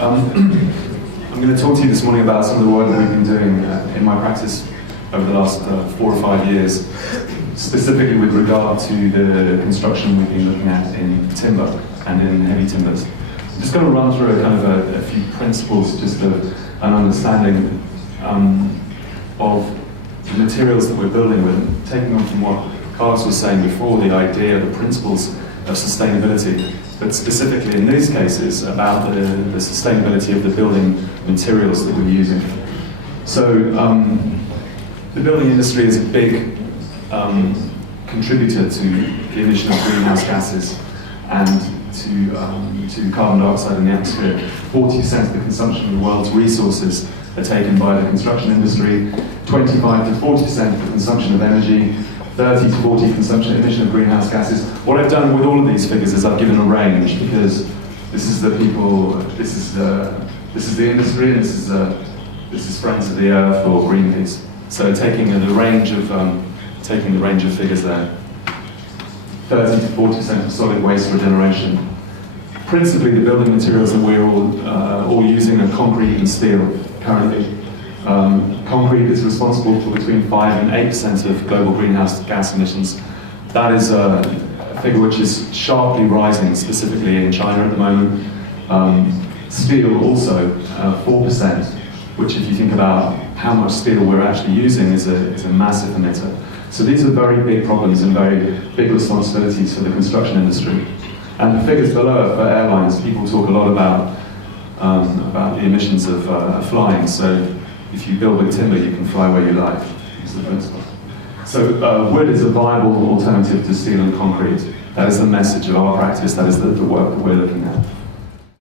I'm going to talk to you this morning about some of the work that we've been doing in my practice over the last 4 or 5 years, specifically with regard to the construction we've been looking at in timber and in heavy timbers. I'm just going to run through a few principles, just of an understanding of the materials that we're building with, taking on from what Carlos was saying before, the idea, the principles of sustainability, but specifically in these cases about the sustainability of the building materials that we're using. So the building industry is a big contributor to the emission of greenhouse gases and to carbon dioxide in the atmosphere. 40% of the consumption of the world's resources are taken by the construction industry, 25 to 40% of the consumption of energy, 30 to 40 consumption emission of greenhouse gases. What I've done with all of these figures is I've given a range, because this is the people, this is the industry, and this is Friends of the Earth or Greenpeace. So taking the range of figures there. 30 to 40% of solid waste regeneration. Principally, the building materials that we're all using are concrete and steel currently. Concrete is responsible for between 5 and 8% of global greenhouse gas emissions. That is a figure which is sharply rising, specifically in China at the moment. Steel also, 4%, which if you think about how much steel we're actually using is a massive emitter. So these are very big problems and very big responsibilities for the construction industry. And the figures below are for airlines. People talk a lot about the emissions of flying. So if you build with timber, you can fly where you like. It's the principle. So wood is a viable alternative to steel and concrete. That is the message of our practice. That is the work that we're looking at.